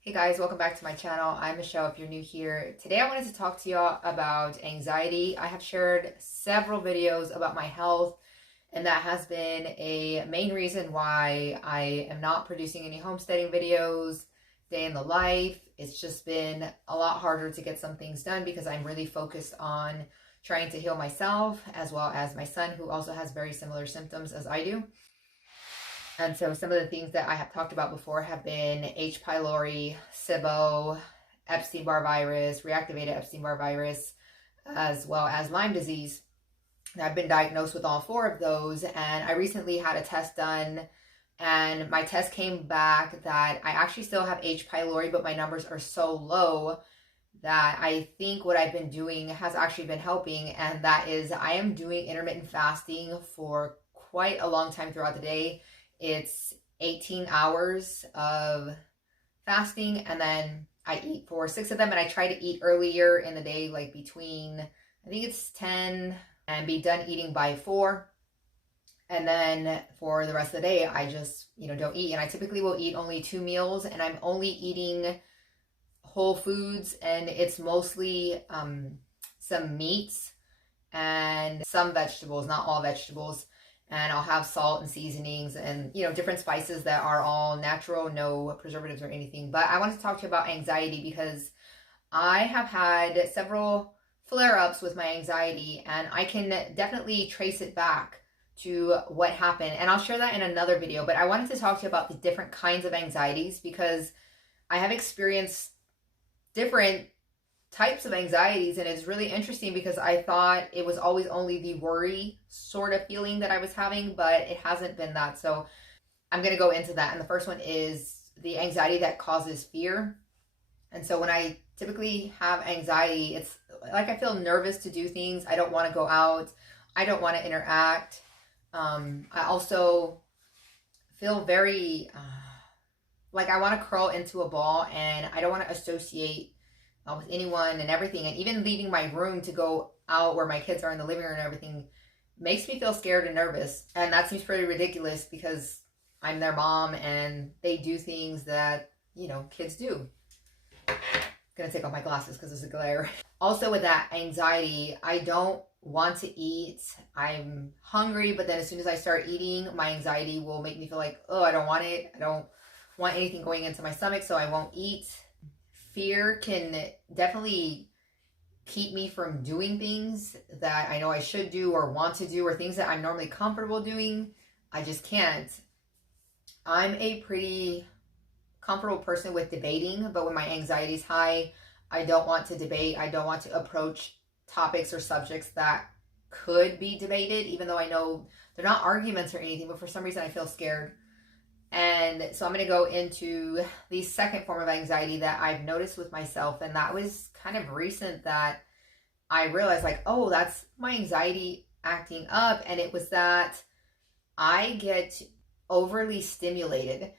Hey guys, welcome back to my channel. I'm Michelle if you're new here. Today I wanted to talk to y'all about anxiety. I have shared several videos about my health, and that has been a main reason why I am not producing any homesteading videos, day in the life. It's just been a lot harder to get some things done because I'm really focused on trying to heal myself as well as my son, who also has very similar symptoms as I do. And so some of the things that I have talked about before have been H. pylori, SIBO, Epstein-Barr virus, reactivated Epstein-Barr virus, as well as Lyme disease. I've been diagnosed with all four of those, and I recently had a test done, and my test came back that I actually still have H. pylori, but my numbers are so low that I think what I've been doing has actually been helping, and that is I am doing intermittent fasting for quite a long time throughout the day. It's 18 hours of fasting, and then I eat for 6 of them, and I try to eat earlier in the day, like between, I think it's 10, and be done eating by 4. And then for the rest of the day, I just, don't eat. And I typically will eat only 2 meals, and I'm only eating whole foods, and it's mostly some meats and some vegetables, not all vegetables. And I'll have salt and seasonings and, different spices that are all natural, no preservatives or anything. But I want to talk to you about anxiety because I have had several flare-ups with my anxiety, and I can definitely trace it back to what happened. And I'll share that in another video. But I wanted to talk to you about the different kinds of anxieties because I have experienced different types of anxieties, and it's really interesting because I thought it was always only the worry sort of feeling that I was having, but it hasn't been that. So I'm going to go into that. And the first one is the anxiety that causes fear. And so when I typically have anxiety, it's like I feel nervous to do things. I don't want to go out. I don't want to interact. I also feel very like I want to curl into a ball, and I don't want to associate with anyone and everything. And even leaving my room to go out where my kids are in the living room and everything makes me feel scared and nervous. And that seems pretty ridiculous because I'm their mom and they do things that, kids do. I'm gonna take off my glasses because there's a glare. Also with that anxiety, I don't want to eat. I'm hungry, but then as soon as I start eating, my anxiety will make me feel like, oh, I don't want it. I don't want anything going into my stomach, so I won't eat. Fear can definitely keep me from doing things that I know I should do or want to do, or things that I'm normally comfortable doing. I just can't. I'm a pretty comfortable person with debating, but when my anxiety is high, I don't want to debate. I don't want to approach topics or subjects that could be debated, even though I know they're not arguments or anything, but for some reason I feel scared. And so I'm going to go into the second form of anxiety that I've noticed with myself. And that was kind of recent that I realized, like, oh, that's my anxiety acting up. And it was that I get overly stimulated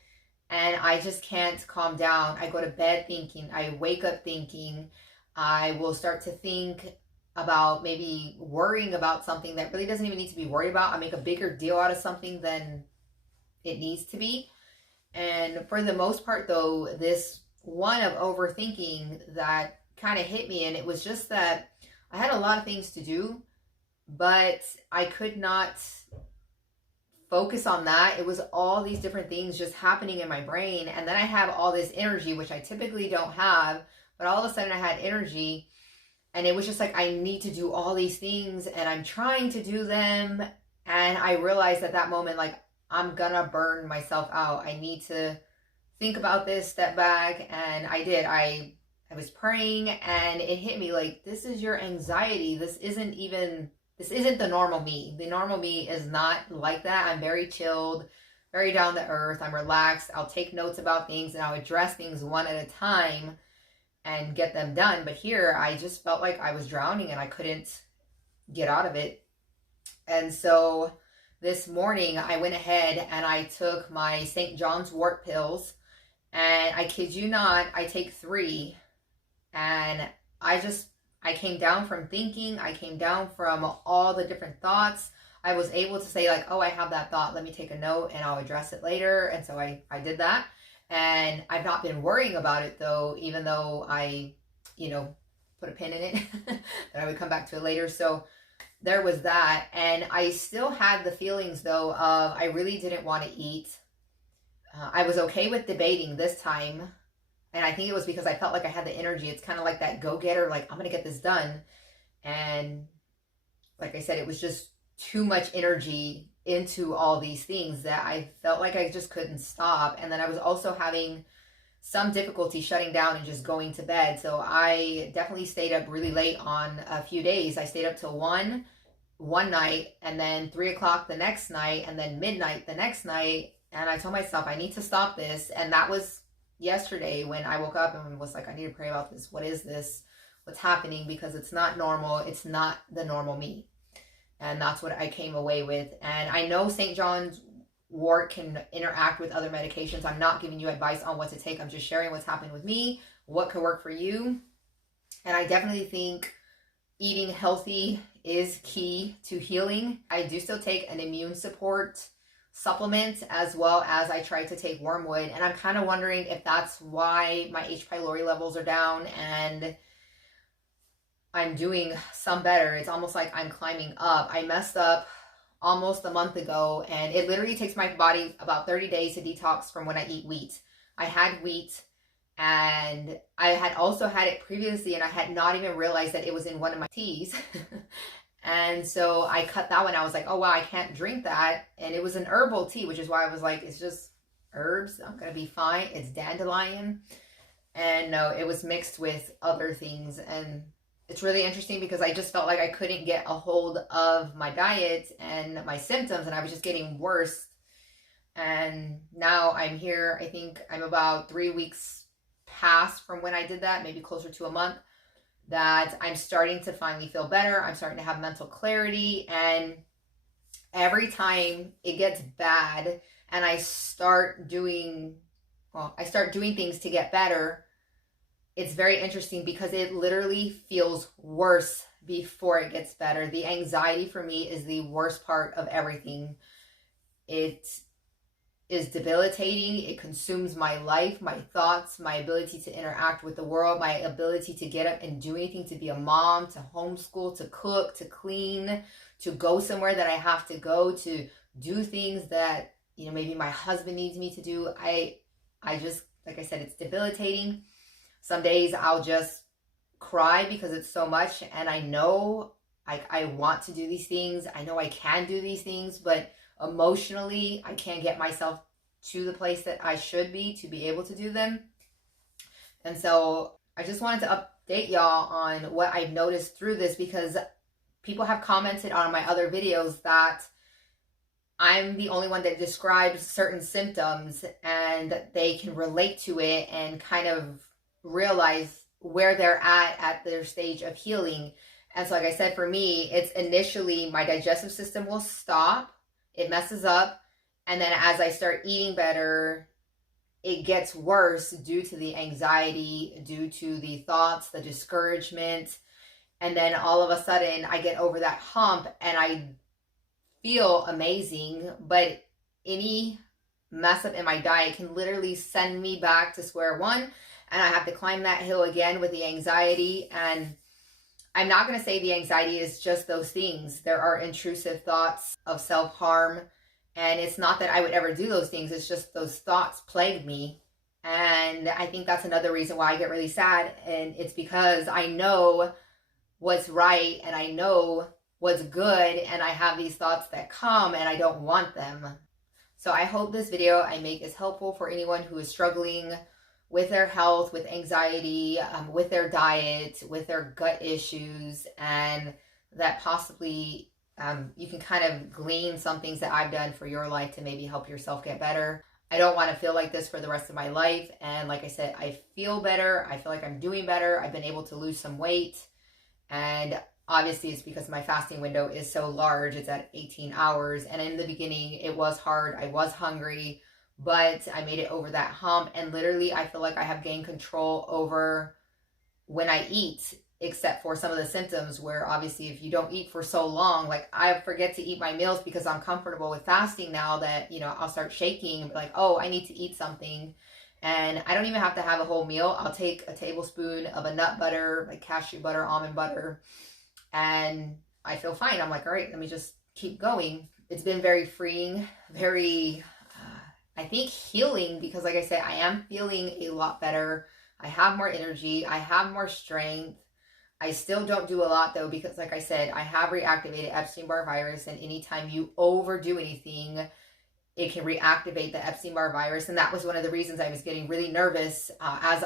and I just can't calm down. I go to bed thinking, I wake up thinking, I will start to think about maybe worrying about something that really doesn't even need to be worried about. I make a bigger deal out of something than it needs to be. And for the most part, though, this one of overthinking that kind of hit me, and it was just that I had a lot of things to do, but I could not focus on that. It was all these different things just happening in my brain, and then I have all this energy, which I typically don't have, but all of a sudden I had energy, and it was just like I need to do all these things, and I'm trying to do them, and I realized at that moment, like, I'm gonna burn myself out. I need to think about this, step back. And I did. I was praying, and it hit me like, this is your anxiety. This isn't the normal me. The normal me is not like that. I'm very chilled, very down to earth. I'm relaxed. I'll take notes about things and I'll address things one at a time and get them done. But here I just felt like I was drowning and I couldn't get out of it. And so this morning, I went ahead and I took my St. John's wort pills, and I kid you not, I take 3, and I came down from thinking, I came down from all the different thoughts. I was able to say, like, oh, I have that thought, let me take a note and I'll address it later. And so I did that. And I've not been worrying about it though, even though I, put a pin in it that I would come back to it later. So there was that. And I still had the feelings though of I really didn't want to eat. I was okay with debating this time. And I think it was because I felt like I had the energy. It's kind of like that go-getter, like I'm going to get this done. And like I said, it was just too much energy into all these things that I felt like I just couldn't stop. And then I was also having some difficulty shutting down and just going to bed. So I definitely stayed up really late on a few days. I stayed up till one night, and then 3 o'clock the next night, and then midnight the next night. And I told myself I need to stop this. And that was yesterday when I woke up and was like, I need to pray about this. What is this? What's happening? Because it's not normal. It's not the normal me. And that's what I came away with. And I know St. John's wort can interact with other medications. I'm not giving you advice on what to take. I'm just sharing what's happened with me, what could work for you. And I definitely think eating healthy is key to healing. I do still take an immune support supplement, as well as I try to take wormwood. And I'm kind of wondering if that's why my H. pylori levels are down and I'm doing some better. It's almost like I'm climbing up. I messed up almost a month ago, and it literally takes my body about 30 days to detox from when I eat wheat. I had wheat, and I had also had it previously, and I had not even realized that it was in one of my teas. And so I cut that one. I was like, oh wow, I can't drink that. And it was an herbal tea, which is why I was like, it's just herbs. I'm going to be fine. It's dandelion. And no, it was mixed with other things. And it's really interesting because I just felt like I couldn't get a hold of my diet and my symptoms, and I was just getting worse. And now I'm here. I think I'm about 3 weeks past from when I did that, maybe closer to a month, that I'm starting to finally feel better. I'm starting to have mental clarity. And every time it gets bad and I start doing things to get better, it's very interesting because it literally feels worse before it gets better. The anxiety for me is the worst part of everything. It is debilitating. It consumes my life, my thoughts, my ability to interact with the world, my ability to get up and do anything, to be a mom, to homeschool, to cook, to clean, to go somewhere that I have to go, to do things that, maybe my husband needs me to do. I just, like I said, it's debilitating. Some days I'll just cry because it's so much, and I know I want to do these things. I know I can do these things, but emotionally, I can't get myself to the place that I should be to be able to do them. And so I just wanted to update y'all on what I've noticed through this, because people have commented on my other videos that I'm the only one that describes certain symptoms and they can relate to it and kind of realize where they're at their stage of healing. And so like I said, for me, it's initially my digestive system will stop. It messes up. And then as I start eating better, it gets worse due to the anxiety, due to the thoughts, the discouragement. And then all of a sudden I get over that hump and I feel amazing. But any mess up in my diet can literally send me back to square one. And I have to climb that hill again with the anxiety. And I'm not going to say the anxiety is just those things. There are intrusive thoughts of self-harm. And it's not that I would ever do those things. It's just those thoughts plague me. And I think that's another reason why I get really sad. And it's because I know what's right and I know what's good. And I have these thoughts that come and I don't want them. So I hope this video I make is helpful for anyone who is struggling with their health, with anxiety, with their diet, with their gut issues, and that possibly you can kind of glean some things that I've done for your life to maybe help yourself get better. I don't want to feel like this for the rest of my life. And like I said, I feel better. I feel like I'm doing better. I've been able to lose some weight. And obviously it's because my fasting window is so large. It's at 18 hours. And in the beginning, it was hard. I was hungry. But I made it over that hump, and literally I feel like I have gained control over when I eat, except for some of the symptoms where obviously if you don't eat for so long, like I forget to eat my meals because I'm comfortable with fasting now that, I'll start shaking, like, oh, I need to eat something. And I don't even have to have a whole meal. I'll take a tablespoon of a nut butter, like cashew butter, almond butter, and I feel fine. I'm like, all right, let me just keep going. It's been very freeing, very, I think, healing, because like I said, I am feeling a lot better. I have more energy. I have more strength. I still don't do a lot though, because like I said, I have reactivated Epstein-Barr virus, and anytime you overdo anything, it can reactivate the Epstein-Barr virus. And that was one of the reasons I was getting really nervous as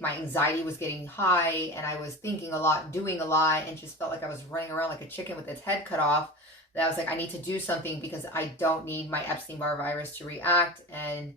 my anxiety was getting high, and I was thinking a lot, doing a lot, and just felt like I was running around like a chicken with its head cut off. That I was like, I need to do something because I don't need my Epstein-Barr virus to react. And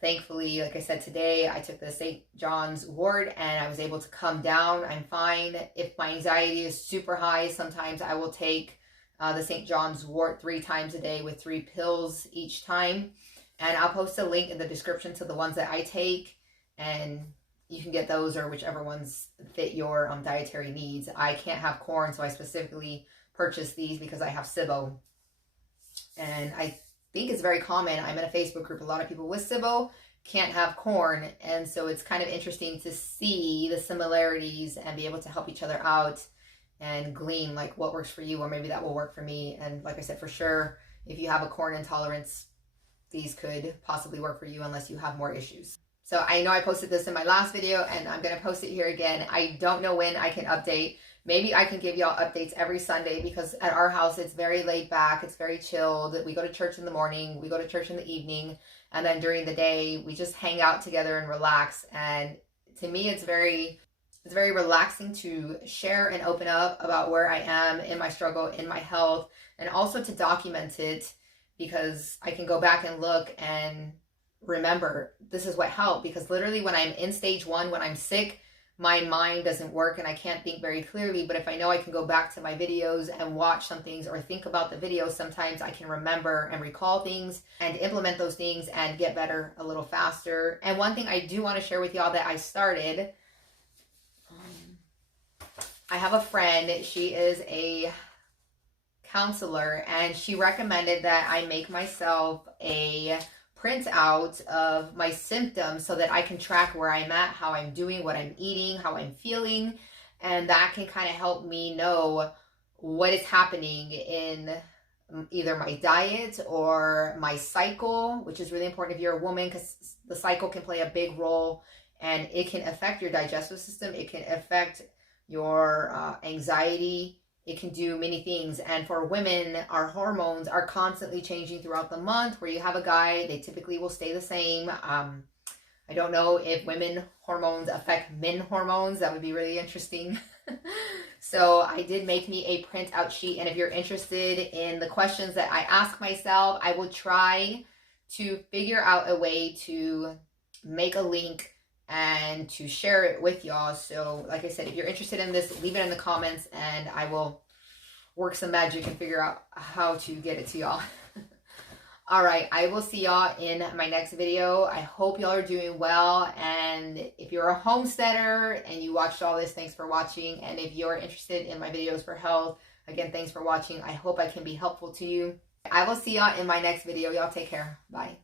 thankfully, like I said, today I took the St. John's wort and I was able to come down. I'm fine. If my anxiety is super high, sometimes I will take the St. John's wort 3 times a day with 3 pills each time. And I'll post a link in the description to the ones that I take, and you can get those or whichever ones fit your dietary needs. I can't have corn, so I specifically purchased these because I have SIBO. And I think it's very common. I'm in a Facebook group. A lot of people with SIBO can't have corn. And so it's kind of interesting to see the similarities and be able to help each other out and glean like what works for you, or maybe that will work for me. And like I said, for sure, if you have a corn intolerance, these could possibly work for you unless you have more issues. So I know I posted this in my last video and I'm going to post it here again. I don't know when I can update. Maybe I can give y'all updates every Sunday, because at our house, it's very laid back. It's very chilled. We go to church in the morning. We go to church in the evening. And then during the day, we just hang out together and relax. And to me, it's very relaxing to share and open up about where I am in my struggle, in my health, and also to document it, because I can go back and look and remember this is what helped. Because literally when I'm in stage 1, when I'm sick, my mind doesn't work and I can't think very clearly. But if I know I can go back to my videos and watch some things or think about the videos, sometimes I can remember and recall things and implement those things and get better a little faster. And one thing I do want to share with y'all that I started, I have a friend, she is a counselor, and she recommended that I make myself a printout of my symptoms so that I can track where I'm at, how I'm doing, what I'm eating, how I'm feeling, and that can kind of help me know what is happening in either my diet or my cycle, which is really important if you're a woman, because the cycle can play a big role and it can affect your digestive system. It can affect your anxiety. It can do many things. And for women, our hormones are constantly changing throughout the month. Where you have a guy, they typically will stay the same. I don't know if women hormones affect men hormones. That would be really interesting. So I did make me a printout sheet. And if you're interested in the questions that I ask myself, I will try to figure out a way to make a link and to share it with y'all. So like I said, if you're interested in this, leave it in the comments and I will work some magic and figure out how to get it to y'all. All right, I will see y'all in my next video. I hope y'all are doing well. And if you're a homesteader and you watched all this, thanks for watching. And if you're interested in my videos for health, again, thanks for watching. I hope I can be helpful to you. I will see y'all in my next video. Y'all take care. Bye.